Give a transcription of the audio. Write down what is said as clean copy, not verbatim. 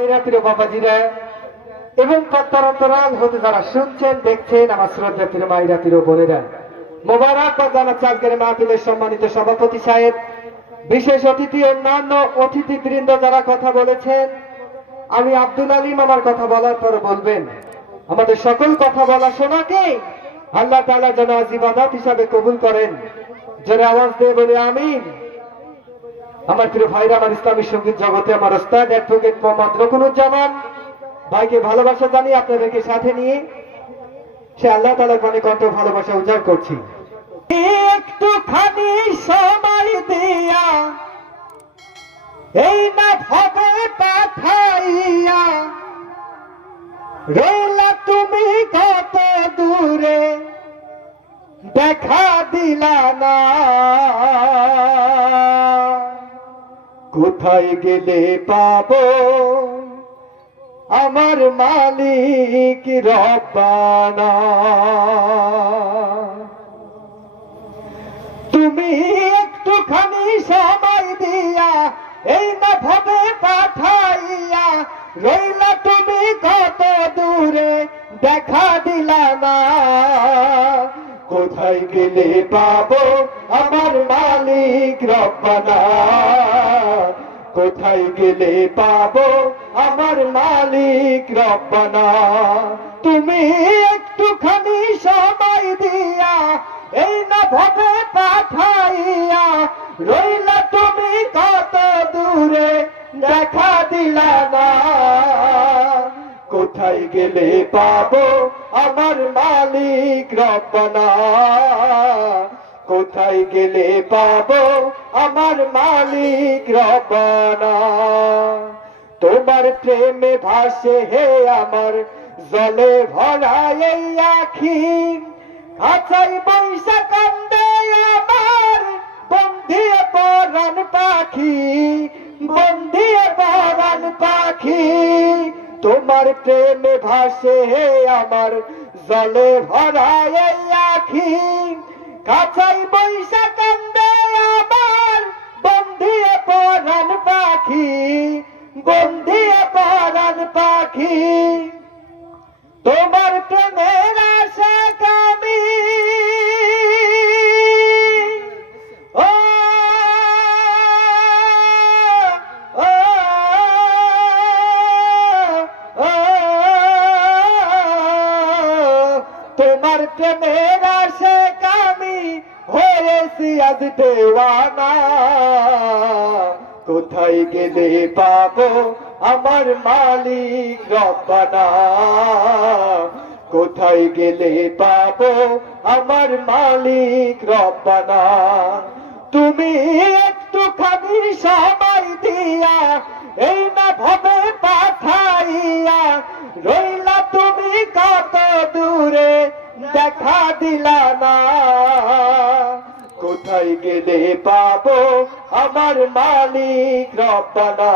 প্রিয় বাবাজিরা এবং প্রত্যান্তরাল হতে যারা শুনছেন দেখছেন আমার শ্রদ্ধা প্রিয় মায়েরা প্রিয় বোনেরা, মোবারকবাদ জানাচ্ছি আজকের মাহফিলের সম্মানিত সভাপতি সাহেব, বিশেষ অতিথি, অন্যান্য অতিথিবৃন্দ যারা কথা বলেছেন। আমি আব্দুল আলিম আমার কথা বলার পর বলবেন আমাদের সকল কথা বলা শোনাকে আল্লাহ তাআলা যেন আজ ইবাদত হিসাবে কবুল করেন। যারা আওয়াজ দিয়ে বলে আমিন। আমার প্রিয় ভাইরা, আমার ইসলামী সঙ্গীত জগতে আমার ওস্তাদ অ্যাডভোকেট মোহাম্মদ রকুনুজ্জামান ভাইকে ভালোবাসা জানিয়ে আপনাদেরকে সাথে নিয়ে সে আল্লাহ তাআলার বাণী কণ্ঠ ভালোবাসা উজাড় করছি। একটুখানি সময় দিয়া এই না ভাবে পাঠাইয়া রইলা তুমি কত দূরে, দেখা দিলা না। কোথায় গেলে পাবো আমার মালিক রব্বানা? তুমি একটুখানি সময় দিয়া এই না ভাবে পাঠাইয়া রইলা তুমি কত দূরে, দেখা দিলা না। কোথায় গেলে পাবো আমার মালিক রব্বানা? কোথায় গেলে পাবো আমার মালিক রব্বানা? তুমি একটুখানি সময় দিয়া এই না ভাবে পাঠাইয়া রইলা তুমি কত দূরে, দেখা দিলা না। কোথায় গেলে পাবো আমার মালিক রব্বানা? কোথায় গেলে পাবো আমার মালিক রব্বানা? তোমার প্রেমে ভাসে হে আমার জলে ভরা এই আখি, খাঁচাই বৈশা কান্দে আমার বন্ধিয়ে পরাণ পাখি, বন্ধিয়ে পরাণ পাখি। তোমার প্রেমে ভাসে হে আমার জলে ভরা এই আখি, কাছাই বৈশা কান্দে আমার বন্ধিয়ে পরাণ পাখি, বন্ধিয়ে পরাণ পাখি। তোমার প্রেমের আশা কামি ও তোমার প্রেমের আশা কামি হয়েছি আজ দেওয়ানা। কোথায় গেলে পাবো আমার মালিক রব্বানা? কোথায় গেলে পাবো আমার মালিক রব্বানা? তুমি একটুখানি সময় দিয়া এই না ভাবে পাঠাইয়া রইলা তুমি কত দূরে, দেখা দিলা না। কোথায় গেলে পাবো আমার মালিক রব্বানা?